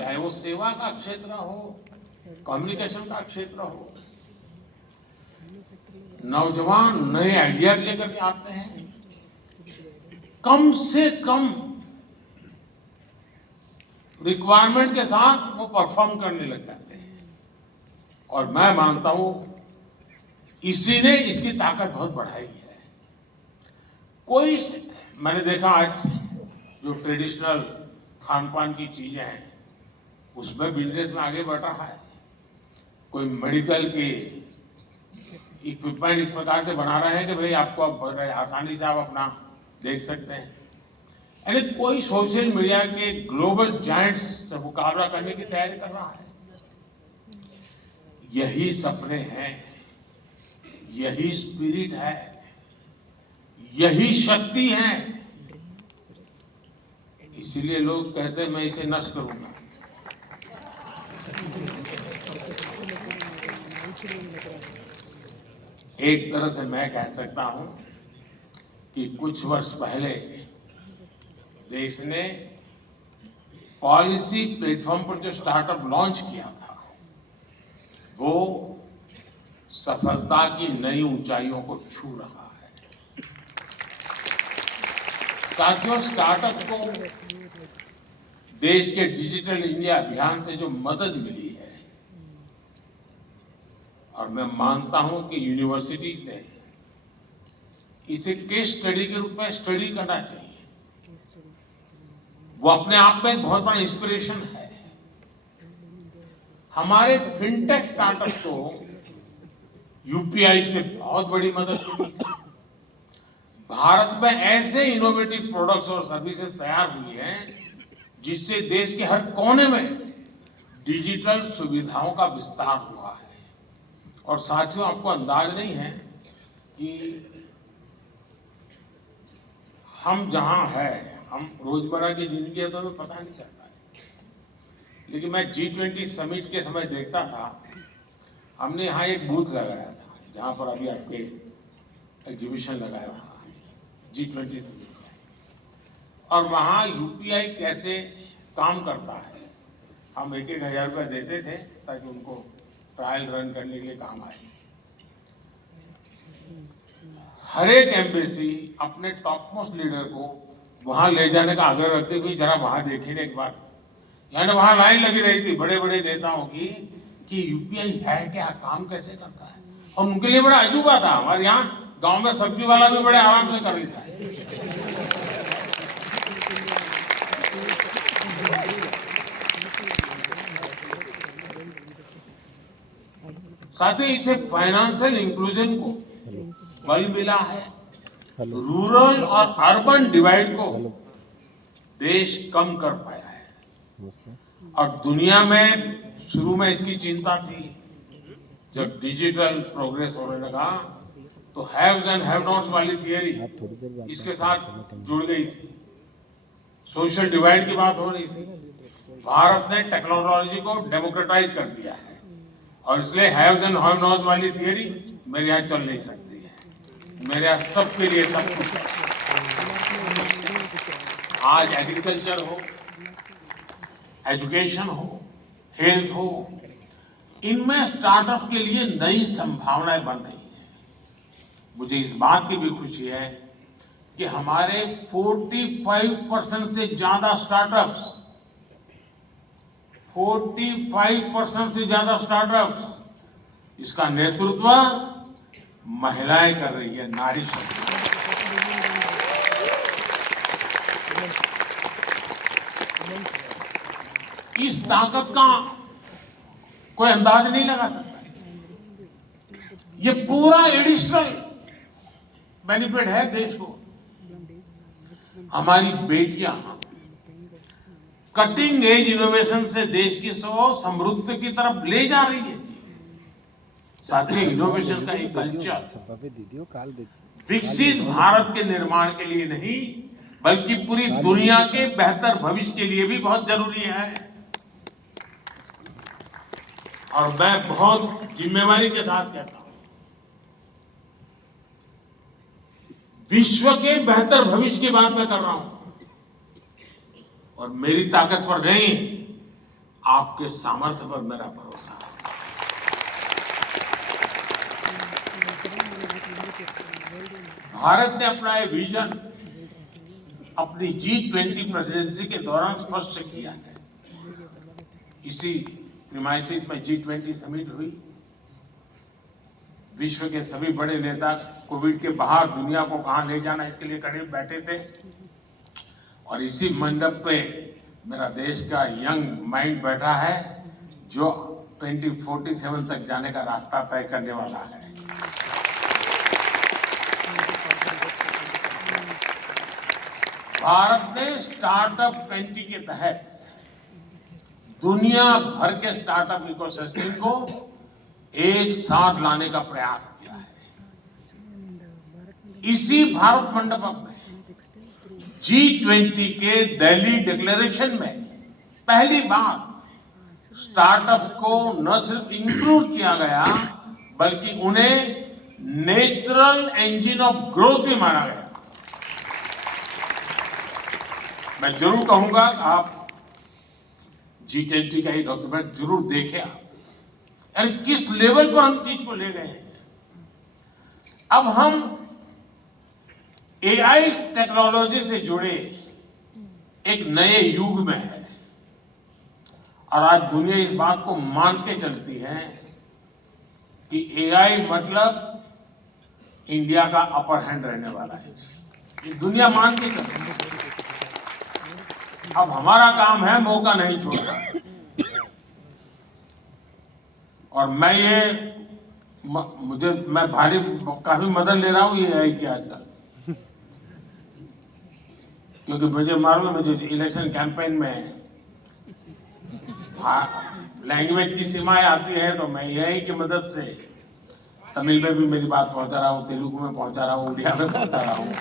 चाहे वो सेवा का क्षेत्र हो, कम्युनिकेशन का क्षेत्र हो, नौजवान नए आइडिया लेकर के आते हैं, कम से कम रिक्वायरमेंट के साथ वो परफॉर्म करने लग जाते हैं। और मैं मानता हूं इसी ने इसकी ताकत बहुत बढ़ाई है। कोई, मैंने देखा आज जो ट्रेडिशनल खान पान की चीजें हैं उसमें बिजनेस में आगे बढ़ रहा है। कोई मेडिकल के इक्विपमेंट इस प्रकार से बना रहे हैं कि भाई आपको आसानी से आप अपना देख सकते हैं। यानी कोई सोशल मीडिया के ग्लोबल जायंट्स से मुकाबला करने की तैयारी कर रहा है। यही सपने हैं, यही स्पिरिट है, यही शक्ति है। इसीलिए लोग कहते हैं मैं इसे नष्ट करूंगा। एक तरह से मैं कह सकता हूं कि कुछ वर्ष पहले देश ने पॉलिसी प्लेटफॉर्म पर जो स्टार्टअप लॉन्च किया था वो सफलता की नई ऊंचाइयों को छू रहा है। साथियों, स्टार्टअप को देश के डिजिटल इंडिया अभियान से जो मदद मिली है, और मैं मानता हूं कि यूनिवर्सिटी ने इसे केस स्टडी के रूप में स्टडी करना चाहिए। वो अपने आप में एक बहुत बड़ा इंस्पिरेशन है। हमारे फिनटेक स्टार्टअप को यूपीआई से बहुत बड़ी मदद मिली है। भारत में ऐसे इनोवेटिव प्रोडक्ट्स और सर्विसेज तैयार हुई हैं जिससे देश के हर कोने में डिजिटल सुविधाओं का विस्तार हुआ है। और साथियों, आपको अंदाज नहीं है कि हम जहां हैं, हम रोजमर्रा की जिंदगी है तो हमें पता नहीं चलता है। लेकिन मैं G20 समिट के समय देखता था, हमने यहाँ एक बूथ लगाया था जहाँ पर अभी आपके एग्जीबिशन लगाया हुआ G20 समिट में, और वहाँ यूपीआई कैसे काम करता है। हम 1,000 रुपये देते थे ताकि उनको ट्रायल रन करने के लिए काम आए। हर एक एम्बेसी अपने टॉप मोस्ट लीडर को वहां ले जाने का आग्रह रखते हुए जरा वहां देखिए एक बार। यानी वहां लाइन लगी रही थी बड़े बड़े नेताओं की कि यूपीआई है क्या, काम कैसे करता है। और उनके लिए बड़ा अजूबा था। हमारे यहाँ गांव में सब्जी वाला भी बड़े आराम से कर लेता है। साथ ही इससे फाइनेंशियल इंक्लूजन को बल मिला है। रूरल और अर्बन डिवाइड को देश कम कर पाया है। और दुनिया में शुरू में इसकी चिंता थी, जब डिजिटल प्रोग्रेस होने लगा तो हैव्स एंड हैव नॉट्स वाली थियरी इसके साथ जुड़ गई थी। सोशल डिवाइड की बात हो रही थी। भारत ने टेक्नोलॉजी को डेमोक्रेटाइज कर दिया है और इसलिए हैव्स एंड हैव नॉट्स वाली थियरी मेरे यहाँ चल नहीं सकती। मेरे यहाँ सबके लिए सब कुछ है। आज एग्रीकल्चर हो, एजुकेशन हो, हेल्थ हो, इनमें स्टार्टअप के लिए नई संभावनाएं बन रही हैं। मुझे इस बात की भी खुशी है कि हमारे 45% से ज्यादा स्टार्टअप्स 45% से ज्यादा स्टार्टअप्स इसका नेतृत्व महिलाएं कर रही है, नारी शक्ति। इस ताकत का कोई अंदाज नहीं लगा सकता। ये पूरा एडिशनल बेनिफिट है देश को। हमारी बेटियां कटिंग एज इनोवेशन से देश की समृद्धि की तरफ ले जा रही है। साथ ही इनोवेशन का एक कल्चर विकसित भारत के निर्माण के लिए नहीं बल्कि पूरी दुनिया के बेहतर भविष्य के लिए भी बहुत जरूरी है। और मैं बहुत जिम्मेवारी के साथ कहता हूं, विश्व के बेहतर भविष्य की बात मैं कर रहा हूं। और मेरी ताकत पर नहीं, आपके सामर्थ्य पर मेरा भरोसा है। भारत ने अपना ये विजन अपनी G20 प्रेसिडेंसी के दौरान स्पष्ट किया है। इसी प्रीमाइसेस में G20 समिट हुई। विश्व के सभी बड़े नेता कोविड के बाहर दुनिया को कहां ले जाना इसके लिए खड़े बैठे थे, और इसी मंडप पे मेरा देश का यंग माइंड बैठा है जो 2047 तक जाने का रास्ता तय करने वाला है। भारत ने स्टार्टअप 20 के तहत दुनिया भर के स्टार्टअप इकोसिस्टम को एक साथ लाने का प्रयास किया है। इसी भारत मंडपम में G20 के दिल्ली डिक्लेरेशन में पहली बार स्टार्टअप्स को न सिर्फ इंक्लूड किया गया बल्कि उन्हें नेचुरल इंजन ऑफ ग्रोथ भी माना गया। मैं जरूर कहूंगा आप G20 का ये डॉक्यूमेंट जरूर देखें आप, यानी किस लेवल पर हम चीज को ले गए हैं। अब हम AI टेक्नोलॉजी से जुड़े एक नए युग में है, और आज दुनिया इस बात को मान के चलती है कि AI मतलब इंडिया का अपर हैंड रहने वाला है। ये दुनिया मान के चलती है। अब हमारा काम है मौका नहीं छोड़ना, और मैं भारी काफी मदद ले रहा हूं ये AI की आजकल, क्योंकि मुझे मालूम है मुझे इलेक्शन कैंपेन में लैंग्वेज की सीमाएं आती है, तो मैं AI की मदद से तमिल में भी मेरी बात पहुंचा रहा हूँ, तेलुगु में पहुंचा रहा हूँ, उड़िया में पहुंचा रहा हूँ।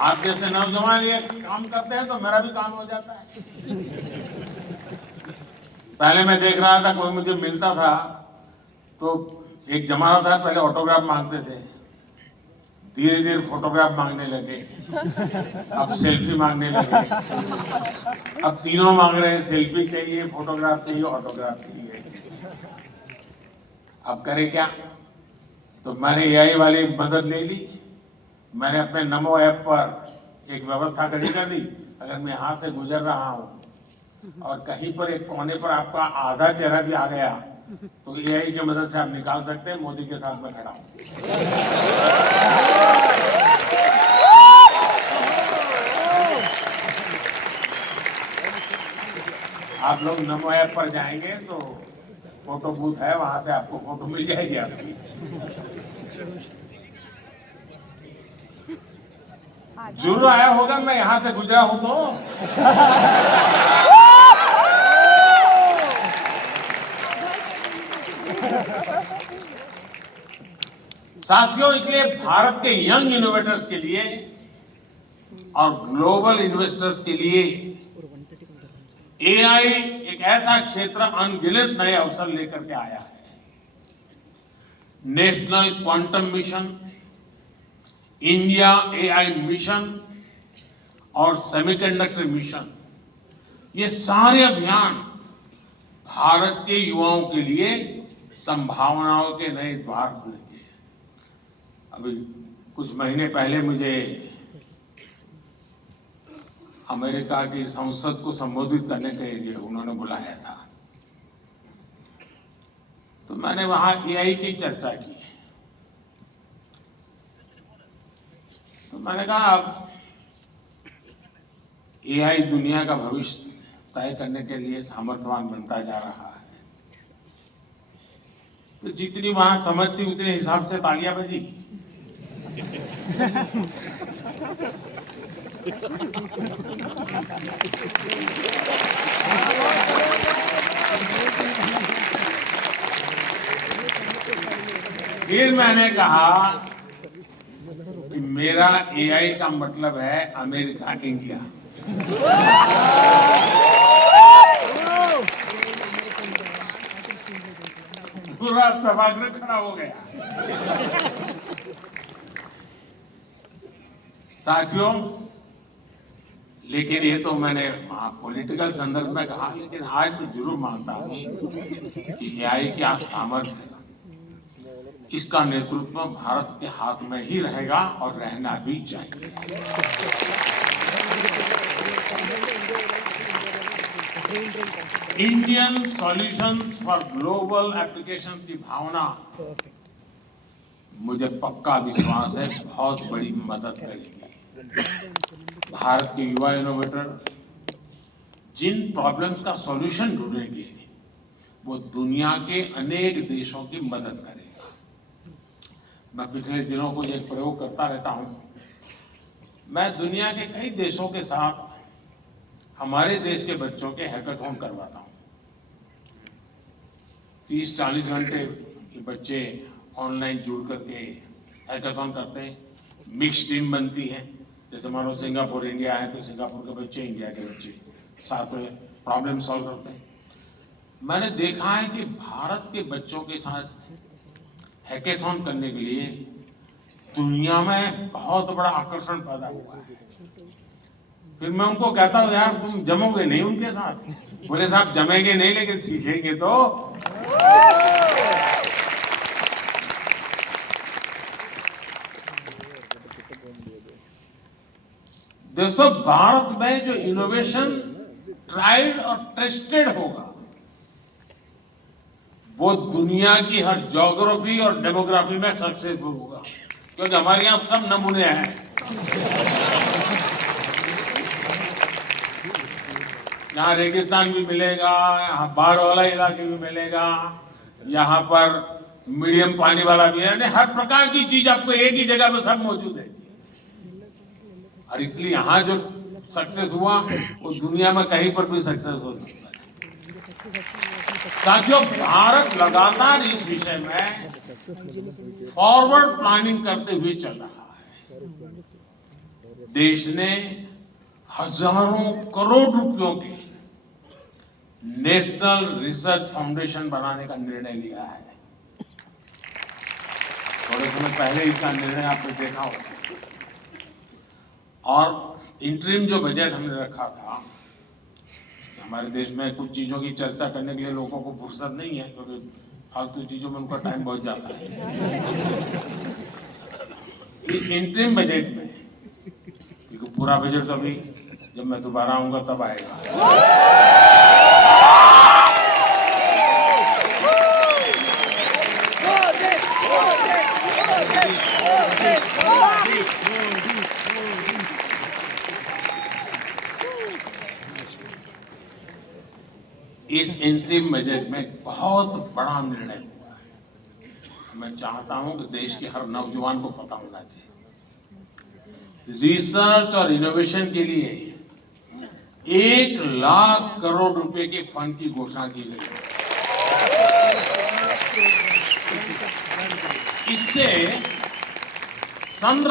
आप जैसे नौजवान ये काम करते हैं तो मेरा भी काम हो जाता है। पहले मैं देख रहा था कोई मुझे मिलता था तो एक जमाना था पहले ऑटोग्राफ मांगते थे, धीरे धीरे फोटोग्राफ मांगने लगे, अब सेल्फी मांगने लगे, अब तीनों मांग रहे हैं, सेल्फी चाहिए, फोटोग्राफ चाहिए, ऑटोग्राफ चाहिए। अब करें क्या? तो मैंने AI वाली मदद ले ली। मैंने अपने नमो ऐप पर एक व्यवस्था खड़ी कर दी, अगर मैं यहाँ से गुजर रहा हूँ और कहीं पर एक कोने पर आपका आधा चेहरा भी आ गया तो AI की मदद से आप निकाल सकते हैं, मोदी के साथ मैं खड़ा हूँ। आप लोग नमो ऐप पर जाएंगे तो फोटो बूथ है, वहां से आपको फोटो मिल जाएगी आपकी। जरूर आया होगा, मैं यहां से गुजरा हूं तो। साथियों, इसलिए भारत के यंग इनोवेटर्स के लिए और ग्लोबल इन्वेस्टर्स के लिए AI एक ऐसा क्षेत्र अनगिनत नए अवसर लेकर के आया है। National quantum mission, India AI mission और सेमीकंडक्टर मिशन, ये सारे अभियान भारत के युवाओं के लिए संभावनाओं के नए द्वार खुलेंगे। अभी कुछ महीने पहले मुझे अमेरिका की संसद को संबोधित करने के लिए उन्होंने बुलाया था, तो मैंने वहां AI की चर्चा की। तो मैंने कहा अब AI दुनिया का भविष्य तय करने के लिए सामर्थ्यवान बनता जा रहा है, तो जितनी वहां समझ थी उतने हिसाब से तालियां बजी। फिर मैंने कहा कि मेरा AI का मतलब है अमेरिका इंडिया। पूरा सभागृह खड़ा हो गया। साथियों, लेकिन ये तो मैंने पॉलिटिकल संदर्भ में कहा, लेकिन आज मैं जरूर मानता हूं कि एआई क्या सामर्थ्य है, इसका नेतृत्व भारत के हाथ में ही रहेगा और रहना भी चाहिए। Indian solutions for global applications की भावना मुझे पक्का विश्वास है बहुत बड़ी मदद करेगी। भारत के युवा इनोवेटर जिन प्रॉब्लम्स का सॉल्यूशन ढूंढेंगे वो दुनिया के अनेक देशों की मदद करेगा। मैं पिछले दिनों को एक प्रयोग करता रहता हूं। मैं दुनिया के कई देशों के साथ हमारे देश के बच्चों के हैकाथॉन करवाता हूं। 30-40 घंटे के बच्चे ऑनलाइन जुड़ करके हैकाथॉन करते हैं। मिक्स टीम बनती है, जैसे मानो सिंगापुर इंडिया है तो सिंगापुर के बच्चे इंडिया के बच्चे साथ में प्रॉब्लम सॉल्व करते हैं। मैंने देखा है कि भारत के बच्चों के साथ हैकाथॉन करने के लिए दुनिया में बहुत बड़ा आकर्षण पैदा हुआ है। फिर मैं उनको कहता हूँ यार तुम जमोगे नहीं उनके साथ? बोले साहब जमेंगे नहीं लेकिन सीखेंगे तो। दोस्तों, भारत में जो इनोवेशन ट्राइड और टेस्टेड होगा वो दुनिया की हर ज्योग्राफी और डेमोग्राफी में सक्सेसफुल होगा, क्योंकि हमारे यहाँ सब नमूने हैं। यहाँ रेगिस्तान भी मिलेगा, यहाँ बाढ़ वाला इलाके भी मिलेगा, यहाँ पर मीडियम पानी वाला भी है। हर प्रकार की चीज आपको एक ही जगह पे सब मौजूद है। और इसलिए यहाँ जो सक्सेस हुआ वो दुनिया में कहीं पर भी सक्सेस हो सकता है। साथियों, भारत लगातार इस विषय में फॉरवर्ड प्लानिंग करते हुए चल रहा है। देश ने हजारों करोड़ रुपयों के नेशनल रिसर्च फाउंडेशन बनाने का निर्णय लिया है। थोड़े समय पहले इसका निर्णय आपने देखा होगा। और इंटरिम जो बजट हमने रखा था, हमारे देश में कुछ चीजों की चर्चा करने के लिए लोगों को फुर्सत नहीं है, क्योंकि फालतू चीजों में उनका टाइम बहुत जाता है। इस इंटरिम बजट में, क्योंकि पूरा बजट तो अभी जब मैं दोबारा आऊंगा तब आएगा। इस इंटरिम बजट में बहुत बड़ा निर्णय हुआ है। मैं चाहता हूं कि देश के हर नौजवान को पता होना चाहिए। रिसर्च और इनोवेशन के लिए 1 लाख करोड़ रुपए के फंड की घोषणा की गई है। इससे सन